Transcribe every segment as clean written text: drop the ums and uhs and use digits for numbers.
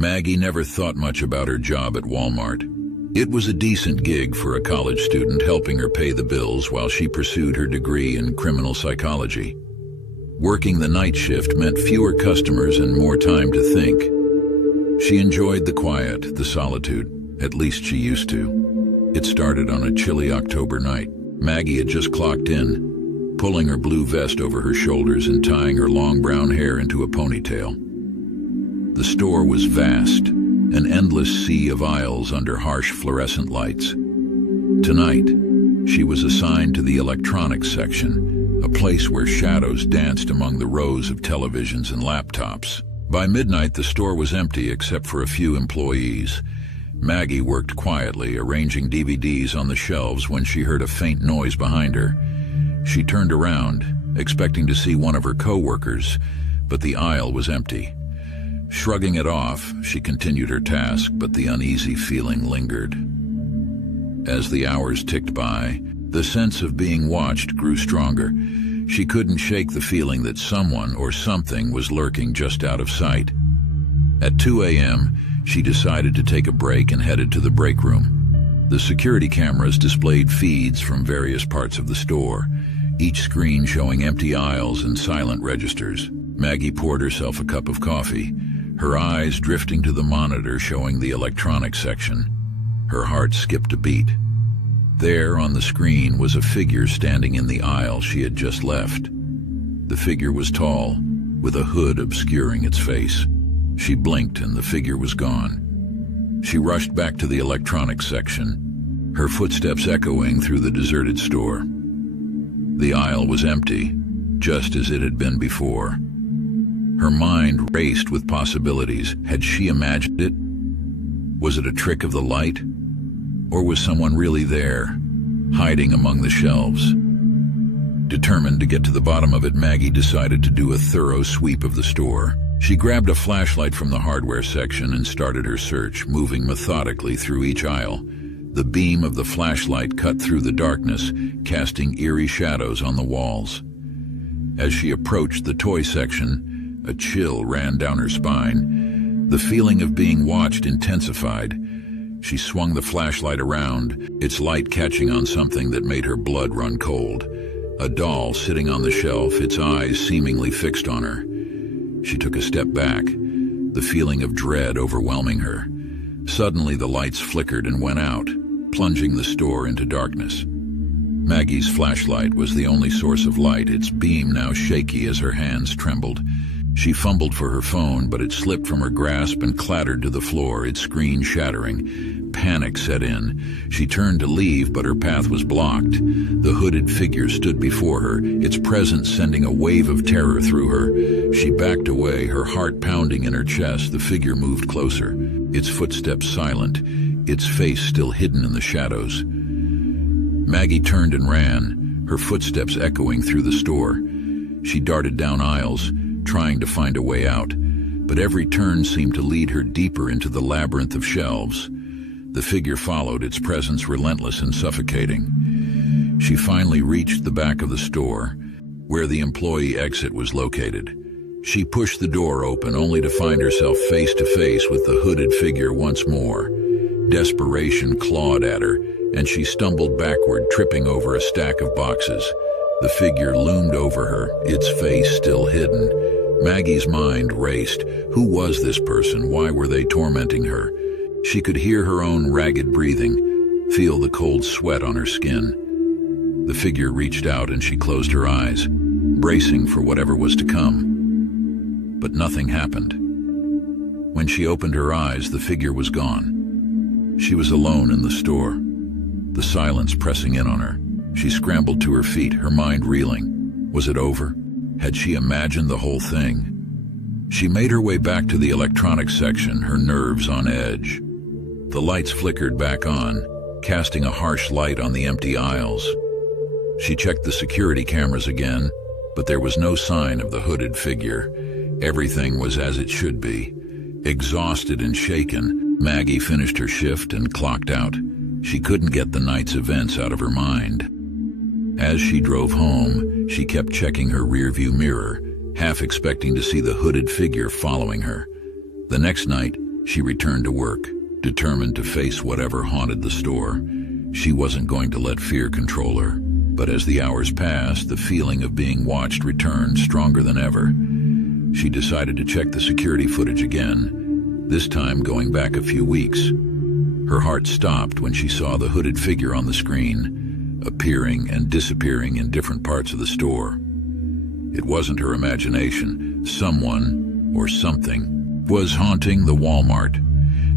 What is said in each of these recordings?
Maggie never thought much about her job at Walmart. It was a decent gig for a college student, helping her pay the bills while she pursued her degree in criminal psychology. Working the night shift meant fewer customers and more time to think. She enjoyed the quiet, the solitude, at least she used to. It started on a chilly October night. Maggie had just clocked in, pulling her blue vest over her shoulders and tying her long brown hair into a ponytail. The store was vast, an endless sea of aisles under harsh fluorescent lights. Tonight, she was assigned to the electronics section, a place where shadows danced among the rows of televisions and laptops. By midnight, the store was empty except for a few employees. Maggie worked quietly, arranging DVDs on the shelves when she heard a faint noise behind her. She turned around, expecting to see one of her co-workers, but the aisle was empty. Shrugging it off, she continued her task, but the uneasy feeling lingered. As the hours ticked by, the sense of being watched grew stronger. She couldn't shake the feeling that someone or something was lurking just out of sight. At 2 a.m., she decided to take a break and headed to the break room. The security cameras displayed feeds from various parts of the store, each screen showing empty aisles and silent registers. Maggie poured herself a cup of coffee, her eyes drifting to the monitor showing the electronics section. Her heart skipped a beat. There on the screen was a figure standing in the aisle she had just left. The figure was tall, with a hood obscuring its face. She blinked and the figure was gone. She rushed back to the electronics section, her footsteps echoing through the deserted store. The aisle was empty, just as it had been before. Her mind raced with possibilities. Had she imagined it? Was it a trick of the light? Or was someone really there, hiding among the shelves? Determined to get to the bottom of it, Maggie decided to do a thorough sweep of the store. She grabbed a flashlight from the hardware section and started her search, moving methodically through each aisle. The beam of the flashlight cut through the darkness, casting eerie shadows on the walls. As she approached the toy section, a chill ran down her spine. The feeling of being watched intensified. She swung the flashlight around, its light catching on something that made her blood run cold. A doll sitting on the shelf, its eyes seemingly fixed on her. She took a step back, the feeling of dread overwhelming her. Suddenly the lights flickered and went out, plunging the store into darkness. Maggie's flashlight was the only source of light, its beam now shaky as her hands trembled. She fumbled for her phone, but it slipped from her grasp and clattered to the floor, its screen shattering. Panic set in. She turned to leave, but her path was blocked. The hooded figure stood before her, its presence sending a wave of terror through her. She backed away, her heart pounding in her chest. The figure moved closer, its footsteps silent, its face still hidden in the shadows. Maggie turned and ran, her footsteps echoing through the store. She darted down aisles, trying to find a way out, but every turn seemed to lead her deeper into the labyrinth of shelves. The figure followed, its presence relentless and suffocating. She finally reached the back of the store, where the employee exit was located. She pushed the door open, only to find herself face to face with the hooded figure once more. Desperation clawed at her, and she stumbled backward, tripping over a stack of boxes. The figure loomed over her, its face still hidden. Maggie's mind raced. Who was this person? Why were they tormenting her? She could hear her own ragged breathing, feel the cold sweat on her skin. The figure reached out and she closed her eyes, bracing for whatever was to come. But nothing happened. When she opened her eyes, the figure was gone. She was alone in the store, the silence pressing in on her. She scrambled to her feet, her mind reeling. Was it over? Had she imagined the whole thing? She made her way back to the electronics section, her nerves on edge. The lights flickered back on, casting a harsh light on the empty aisles. She checked the security cameras again, but there was no sign of the hooded figure. Everything was as it should be. Exhausted and shaken, Maggie finished her shift and clocked out. She couldn't get the night's events out of her mind. As she drove home, she kept checking her rearview mirror, half expecting to see the hooded figure following her. The next night, She returned to work, determined to face whatever haunted the store. She wasn't going to let fear control her. But as the hours passed, the feeling of being watched returned stronger than ever. She decided to check the security footage again, this time going back a few weeks. Her heart stopped when she saw the hooded figure on the screen, appearing and disappearing in different parts of the store. It wasn't her imagination. Someone, or something, was haunting the Walmart.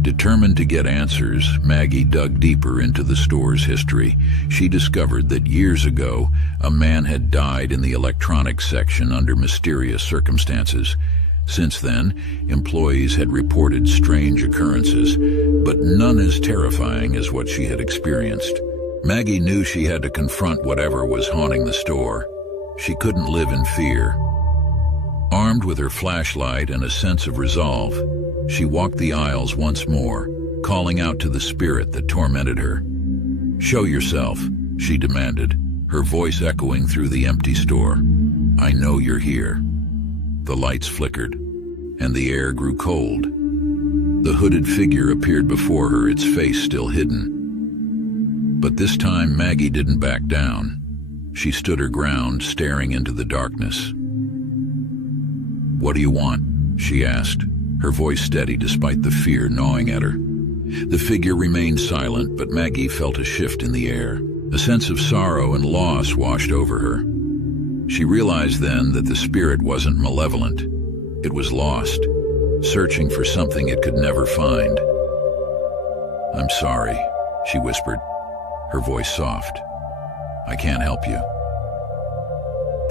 Determined to get answers, Maggie dug deeper into the store's history. She discovered that years ago, a man had died in the electronics section under mysterious circumstances. Since then, employees had reported strange occurrences, but none as terrifying as what she had experienced. Maggie knew she had to confront whatever was haunting the store. She couldn't live in fear. Armed with her flashlight and a sense of resolve, she walked the aisles once more, calling out to the spirit that tormented her. "Show yourself," she demanded, her voice echoing through the empty store. "I know you're here." The lights flickered, and the air grew cold. The hooded figure appeared before her, its face still hidden. But this time Maggie didn't back down. She stood her ground, staring into the darkness. "What do you want?" she asked, her voice steady despite the fear gnawing at her. The figure remained silent, but Maggie felt a shift in the air. A sense of sorrow and loss washed over her. She realized then that the spirit wasn't malevolent. It was lost, searching for something it could never find. "I'm sorry," she whispered, her voice soft. "I can't help you."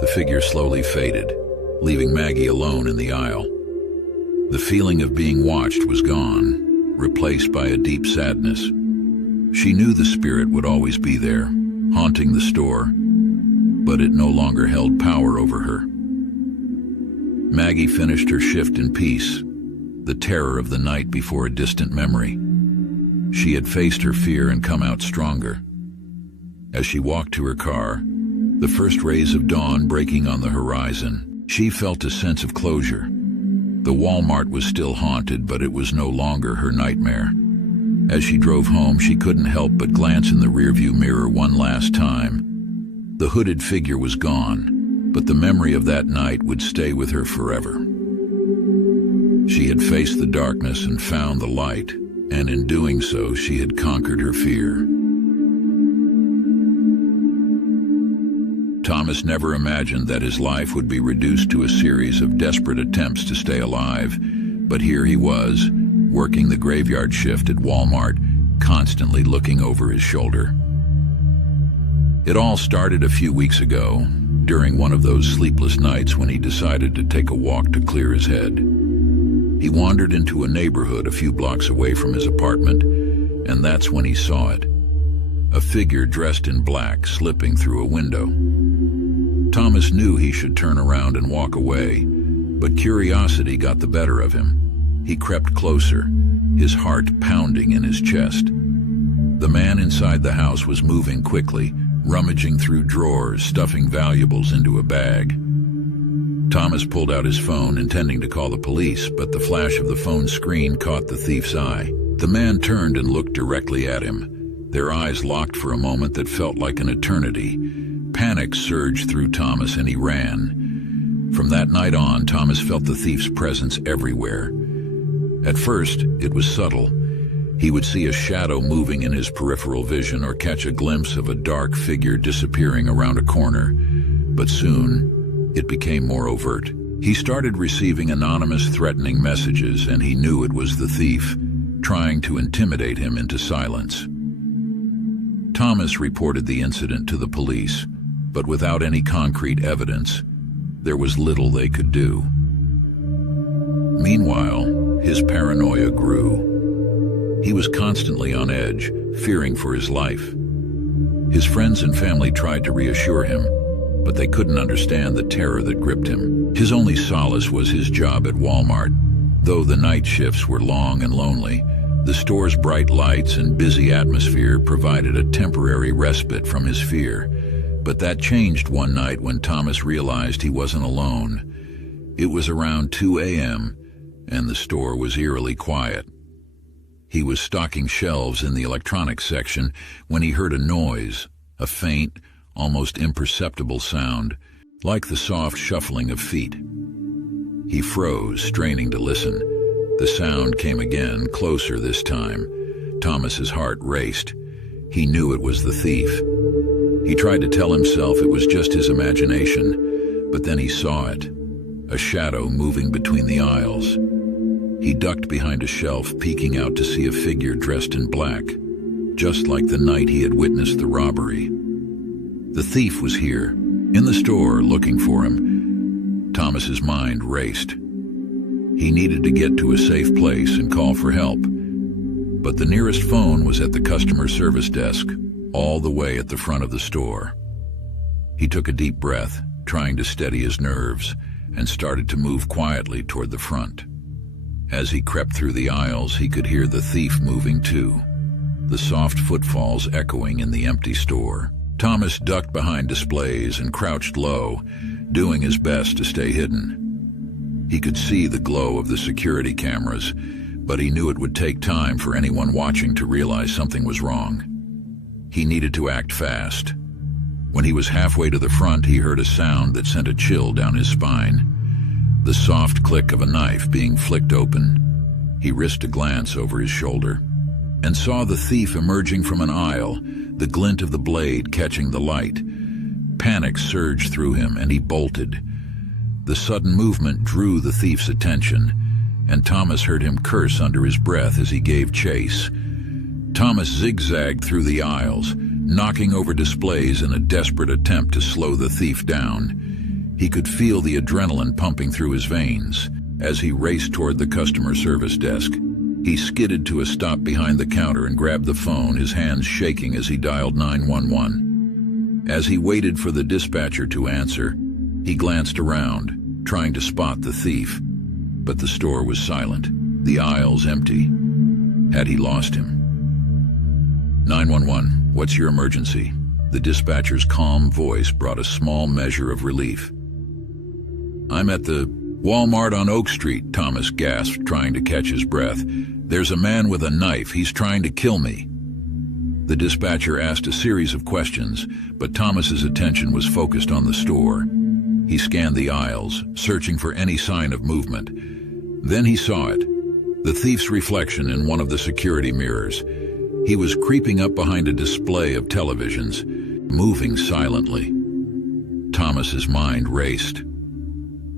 The figure slowly faded, leaving Maggie alone in the aisle. The feeling of being watched was gone, replaced by a deep sadness. She knew the spirit would always be there, haunting the store, but it no longer held power over her. Maggie finished her shift in peace, the terror of the night before a distant memory. She had faced her fear and come out stronger. As she walked to her car, the first rays of dawn breaking on the horizon, she felt a sense of closure. The Walmart was still haunted, but it was no longer her nightmare. As she drove home, she couldn't help but glance in the rearview mirror one last time. The hooded figure was gone, but the memory of that night would stay with her forever. She had faced the darkness and found the light, and in doing so, she had conquered her fear. Thomas never imagined that his life would be reduced to a series of desperate attempts to stay alive, but here he was, working the graveyard shift at Walmart, constantly looking over his shoulder. It all started a few weeks ago, during one of those sleepless nights when he decided to take a walk to clear his head. He wandered into a neighborhood a few blocks away from his apartment, and that's when he saw it. A figure dressed in black slipping through a window. Thomas knew he should turn around and walk away, but curiosity got the better of him. He crept closer, his heart pounding in his chest. The man inside the house was moving quickly, rummaging through drawers, stuffing valuables into a bag. Thomas pulled out his phone, intending to call the police, but the flash of the phone screen caught the thief's eye. The man turned and looked directly at him. Their eyes locked for a moment that felt like an eternity. Panic surged through Thomas and he ran. From that night on, Thomas felt the thief's presence everywhere. At first, it was subtle. He would see a shadow moving in his peripheral vision or catch a glimpse of a dark figure disappearing around a corner. But soon, it became more overt. He started receiving anonymous threatening messages, and he knew it was the thief, trying to intimidate him into silence. Thomas reported the incident to the police, but without any concrete evidence, there was little they could do. Meanwhile, his paranoia grew. He was constantly on edge, fearing for his life. His friends and family tried to reassure him, but they couldn't understand the terror that gripped him. His only solace was his job at Walmart. Though the night shifts were long and lonely, the store's bright lights and busy atmosphere provided a temporary respite from his fear. But that changed one night when Thomas realized he wasn't alone. It was around 2 a.m., and the store was eerily quiet. He was stocking shelves in the electronics section when he heard a noise, a faint, almost imperceptible sound, like the soft shuffling of feet. He froze, straining to listen. The sound came again, closer this time. Thomas's heart raced. He knew it was the thief. He tried to tell himself it was just his imagination, but then he saw it, a shadow moving between the aisles. He ducked behind a shelf, peeking out to see a figure dressed in black, just like the night he had witnessed the robbery. The thief was here, in the store, looking for him. Thomas's mind raced. He needed to get to a safe place and call for help. But the nearest phone was at the customer service desk, all the way at the front of the store. He took a deep breath, trying to steady his nerves, and started to move quietly toward the front. As he crept through the aisles, he could hear the thief moving too, the soft footfalls echoing in the empty store. Thomas ducked behind displays and crouched low, doing his best to stay hidden. He could see the glow of the security cameras, but he knew it would take time for anyone watching to realize something was wrong. He needed to act fast. When he was halfway to the front, he heard a sound that sent a chill down his spine. The soft click of a knife being flicked open. He risked a glance over his shoulder and saw the thief emerging from an aisle, the glint of the blade catching the light. Panic surged through him and he bolted. The sudden movement drew the thief's attention, and Thomas heard him curse under his breath as he gave chase. Thomas zigzagged through the aisles, knocking over displays in a desperate attempt to slow the thief down. He could feel the adrenaline pumping through his veins. As he raced toward the customer service desk, he skidded to a stop behind the counter and grabbed the phone, his hands shaking as he dialed 911. As he waited for the dispatcher to answer, he glanced around, trying to spot the thief. But the store was silent, the aisles empty. Had he lost him? 911, what's your emergency? The dispatcher's calm voice brought a small measure of relief. I'm at the Walmart on Oak Street, Thomas gasped, trying to catch his breath. There's a man with a knife. He's trying to kill me. The dispatcher asked a series of questions, but Thomas's attention was focused on the store. He scanned the aisles, searching for any sign of movement. Then he saw it, the thief's reflection in one of the security mirrors. He was creeping up behind a display of televisions, moving silently. Thomas's mind raced.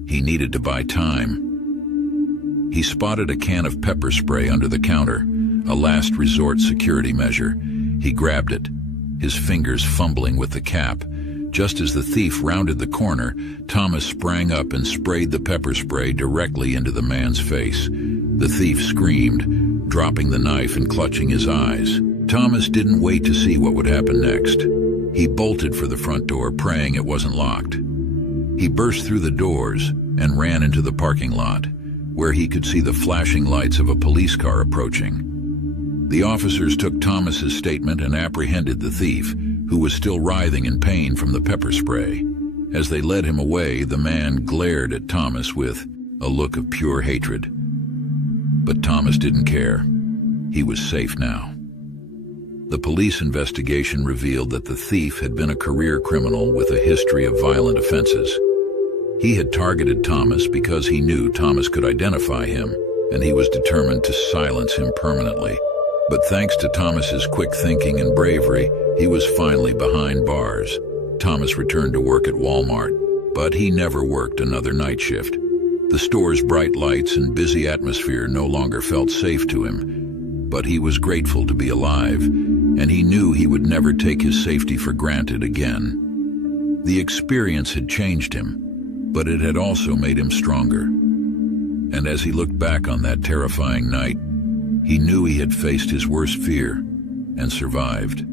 He needed to buy time. He spotted a can of pepper spray under the counter, a last resort security measure. He grabbed it, his fingers fumbling with the cap. Just as the thief rounded the corner, Thomas sprang up and sprayed the pepper spray directly into the man's face. The thief screamed, dropping the knife and clutching his eyes. Thomas didn't wait to see what would happen next. He bolted for the front door, praying it wasn't locked. He burst through the doors and ran into the parking lot, where he could see the flashing lights of a police car approaching. The officers took Thomas's statement and apprehended the thief, who was still writhing in pain from the pepper spray. As they led him away, the man glared at Thomas with a look of pure hatred. But Thomas didn't care. He was safe now. The police investigation revealed that the thief had been a career criminal with a history of violent offenses. He had targeted Thomas because he knew Thomas could identify him, and he was determined to silence him permanently. But thanks to Thomas's quick thinking and bravery, he was finally behind bars. Thomas returned to work at Walmart, but he never worked another night shift. The store's bright lights and busy atmosphere no longer felt safe to him, but he was grateful to be alive, and he knew he would never take his safety for granted again. The experience had changed him, but it had also made him stronger. And as he looked back on that terrifying night, he knew he had faced his worst fear and survived.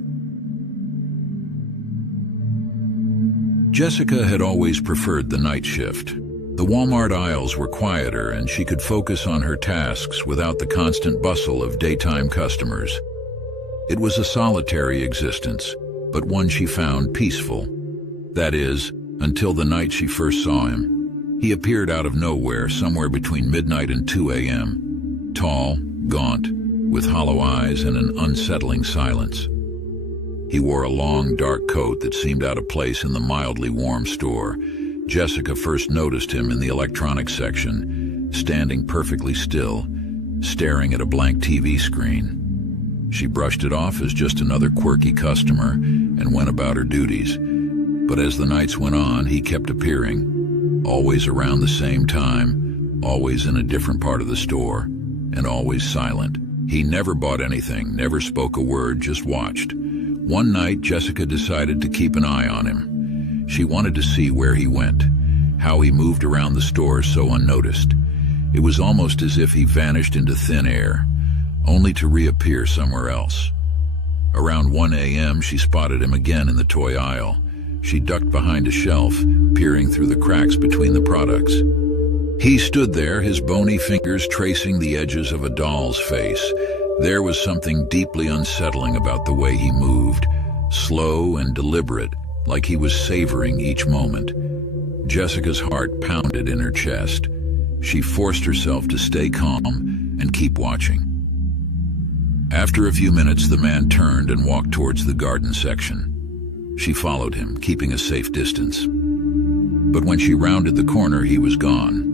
Jessica had always preferred the night shift. The Walmart aisles were quieter and she could focus on her tasks without the constant bustle of daytime customers. It was a solitary existence, but one she found peaceful. That is, until the night she first saw him. He appeared out of nowhere somewhere between midnight and 2 a.m. Tall, gaunt, with hollow eyes and an unsettling silence. He wore a long, dark coat that seemed out of place in the mildly warm store. Jessica first noticed him in the electronics section, standing perfectly still, staring at a blank TV screen. She brushed it off as just another quirky customer and went about her duties. But as the nights went on, he kept appearing, always around the same time, always in a different part of the store, and always silent. He never bought anything, never spoke a word, just watched. One night, Jessica decided to keep an eye on him. She wanted to see where he went, how he moved around the store so unnoticed. It was almost as if he vanished into thin air, only to reappear somewhere else. Around 1 a.m., she spotted him again in the toy aisle. She ducked behind a shelf, peering through the cracks between the products. He stood there, his bony fingers tracing the edges of a doll's face. There was something deeply unsettling about the way he moved, slow and deliberate, like he was savoring each moment. Jessica's heart pounded in her chest. She forced herself to stay calm and keep watching. After a few minutes, the man turned and walked towards the garden section. She followed him, keeping a safe distance. But when she rounded the corner, he was gone.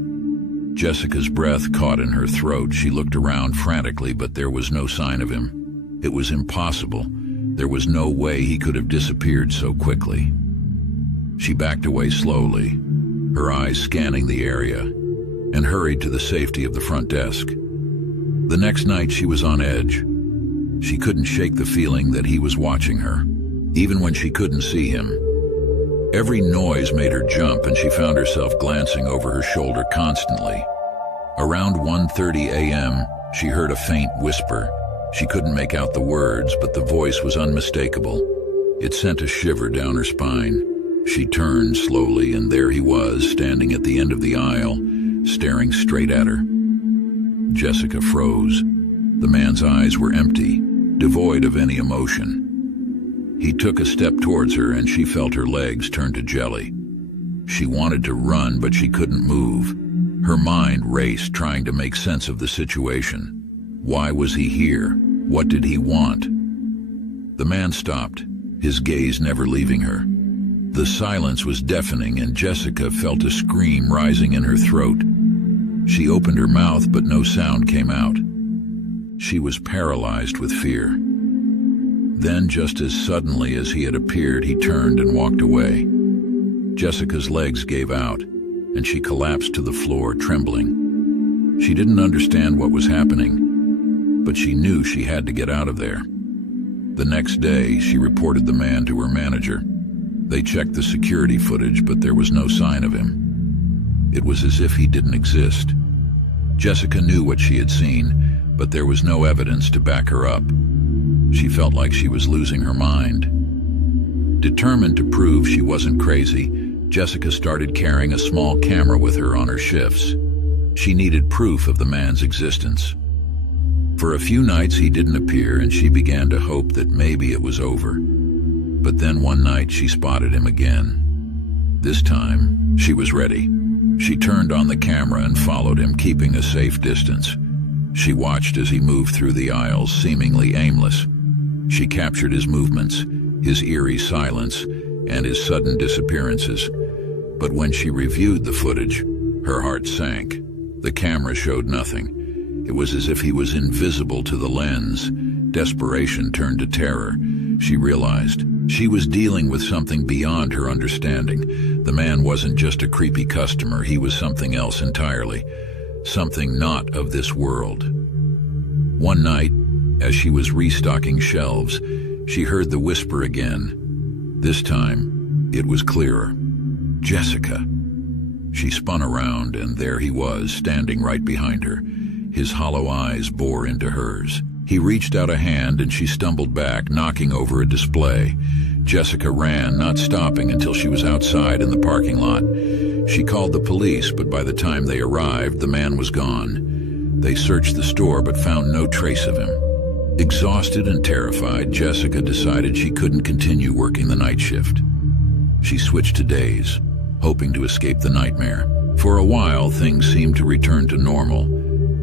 Jessica's breath caught in her throat. She looked around frantically, but there was no sign of him. It was impossible. There was no way he could have disappeared so quickly. She backed away slowly, her eyes scanning the area, and hurried to the safety of the front desk. The next night, she was on edge. She couldn't shake the feeling that he was watching her, even when she couldn't see him. Every noise made her jump, and she found herself glancing over her shoulder constantly. Around 1:30 a.m., she heard a faint whisper. She couldn't make out the words, but the voice was unmistakable. It sent a shiver down her spine. She turned slowly, and there he was, standing at the end of the aisle, staring straight at her. Jessica froze. The man's eyes were empty, devoid of any emotion. He took a step towards her, and she felt her legs turn to jelly. She wanted to run, but she couldn't move. Her mind raced, trying to make sense of the situation. Why was he here? What did he want? The man stopped, his gaze never leaving her. The silence was deafening, and Jessica felt a scream rising in her throat. She opened her mouth, but no sound came out. She was paralyzed with fear. Then, just as suddenly as he had appeared, he turned and walked away. Jessica's legs gave out, and she collapsed to the floor, trembling. She didn't understand what was happening, but she knew she had to get out of there. The next day, she reported the man to her manager. They checked the security footage, but there was no sign of him. It was as if he didn't exist. Jessica knew what she had seen, but there was no evidence to back her up. She felt like she was losing her mind. Determined to prove she wasn't crazy, Jessica started carrying a small camera with her on her shifts. She needed proof of the man's existence. For a few nights he didn't appear, and she began to hope that maybe it was over. But then one night she spotted him again. This time, she was ready. She turned on the camera and followed him, keeping a safe distance. She watched as he moved through the aisles, seemingly aimless. She captured his movements, his eerie silence, and his sudden disappearances. But when she reviewed the footage, her heart sank. The camera showed nothing. It was as if he was invisible to the lens. Desperation turned to terror. She realized she was dealing with something beyond her understanding. The man wasn't just a creepy customer, he was something else entirely. Something not of this world. One night, as she was restocking shelves, she heard the whisper again. This time, it was clearer. Jessica. She spun around, and there he was, standing right behind her. His hollow eyes bore into hers. He reached out a hand, and she stumbled back, knocking over a display. Jessica ran, not stopping until she was outside in the parking lot. She called the police, but by the time they arrived, the man was gone. They searched the store, but found no trace of him. Exhausted and terrified, Jessica decided she couldn't continue working the night shift. She switched to days, hoping to escape the nightmare. For a while, things seemed to return to normal.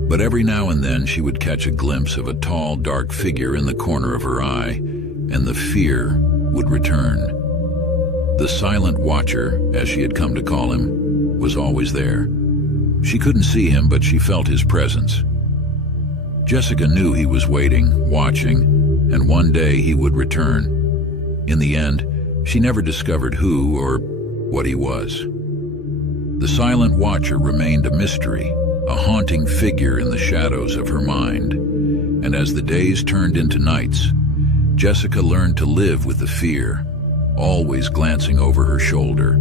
But every now and then she would catch a glimpse of a tall, dark figure in the corner of her eye, and the fear would return. The silent watcher, as she had come to call him, was always there. She couldn't see him, but she felt his presence. Jessica knew he was waiting, watching, and one day he would return. In the end, she never discovered who or what he was. The silent watcher remained a mystery, a haunting figure in the shadows of her mind. And as the days turned into nights, Jessica learned to live with the fear, always glancing over her shoulder,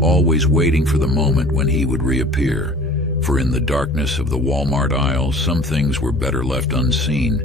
always waiting for the moment when he would reappear. For in the darkness of the Walmart aisle, some things were better left unseen.